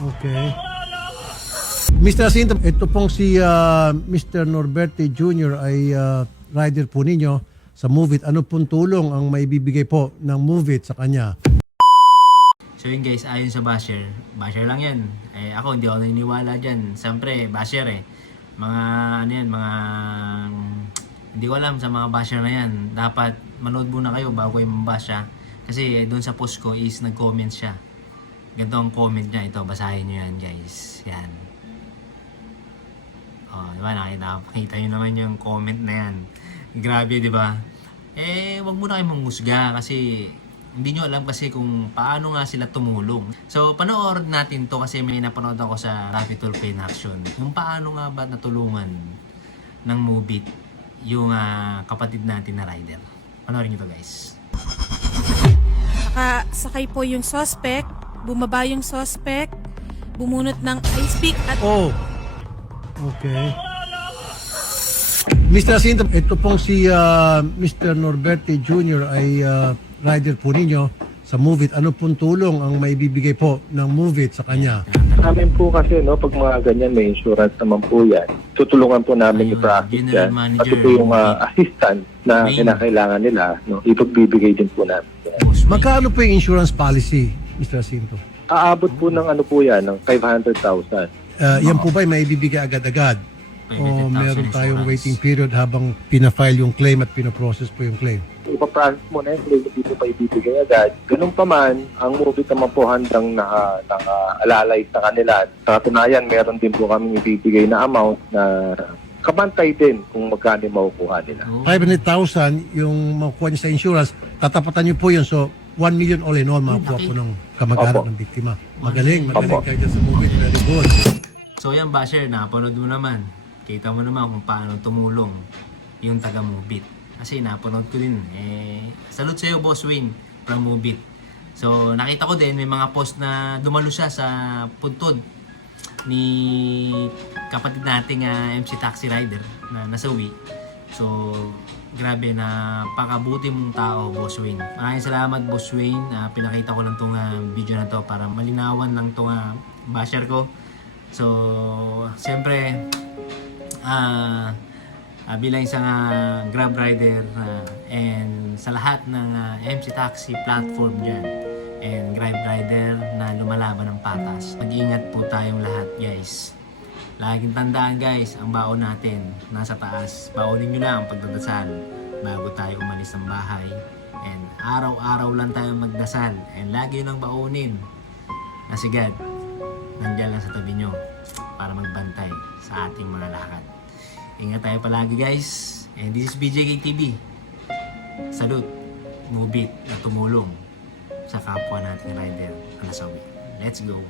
Okay. Mr. Jacinto, ito pong si Mr. Norberti Jr. ay rider po ninyo sa Move It. Ano pong tulong ang maibibigay po ng Move It sa kanya? So yun guys, ayon sa basher lang yan. Eh ako hindi ako naniniwala dyan. Siyempre, basher eh. Mga ano yan, mga hindi ko alam sa mga basher na yan. Dapat manood muna kayo bago kayo mambasya. Kasi doon sa post ko is nag-comment siya. Ganito ang comment niya. Ito, basahin nyo yan guys. Yan. Oh, diba? Nakita nyo naman yung comment na yan. Grabe, diba? Eh, wag muna kayong manghusga kasi hindi nyo alam kasi kung paano nga sila tumulong. So, panoorin natin to kasi may napanood ako sa Rafi Tulfo in Action. Kung paano nga ba natulungan ng Move It yung kapatid natin na rider. Panoorin nyo to guys. Nakasakay po yung suspect, bumaba yung suspect, bumunot ng ice pick at... Oh, okay. Mr. Jacinto, ito pong si Mr. Norberti Jr. ay rider po ninyo sa Move It. Ano pong tulong ang maibibigay po ng Move It sa kanya? Sa amin po kasi, no, pag mga ganyan, may insurance naman po yan. Tutulungan po namin Ayun, i-practice General yan. Manager, Pati po yung assistant na Main. kinakailangan nila, no, ipagbibigay din po namin yan. Magkano po yung insurance policy, Mr. Jacinto? Aabot po ng ano po yan, ng 500,000. Yan po ba ay maibibigay agad-agad? O 500,000 meron tayong insurance. waiting period habang pinafile yung claim at pinoprocess po yung claim? Ipaprocess mo na yun, hindi po pa ibibigay agad. Ganun pa man, ang movie naman po handang naka-alalay sa kanila. Sa katunayan, meron din po kami ibibigay na amount na kabantay din kung magkano yung makukuha nila. 500,000 yung makukuha niya sa insurance, tatapatan niyo po yun. So, 1 million all in all makukuha po ng kamag-anak Opo. ng biktima. Magaling Opo. kayo dyan sa movie. Very good. So yan basher, napanood mo naman. Kita mo naman kung paano tumulong yung taga Move It. Kasi napanood ko din. Salute sa'yo Boss Wayne from Move It. So nakita ko din may mga post na dumalo siya sa puntod ni kapatid nating MC Taxi Rider na nasawi. So grabe na pakabuti mong tao Boss Wayne. Maraming salamat Boss Wayne. Pinakita ko lang tong video na to para malinawan lang tong basher ko. So siyempre bilang isang Grab rider and sa lahat ng MC Taxi platform dyan and Grab rider na lumalaban ng patas, mag-ingat po tayong lahat guys. Laging tandaan guys, ang baon natin nasa taas. Baonin nyo lang ang pagdadasal bago tayo umalis ng bahay, and araw-araw lang tayo magdasal and lagi nang baonin na si God nandiyan lang sa tabi nyo para magbantay sa ating mga lakad. Ingat tayo palagi guys. And this is BJK TV. Salute, Move It na tumulong sa kapwa nating rider na nasawi. Let's go.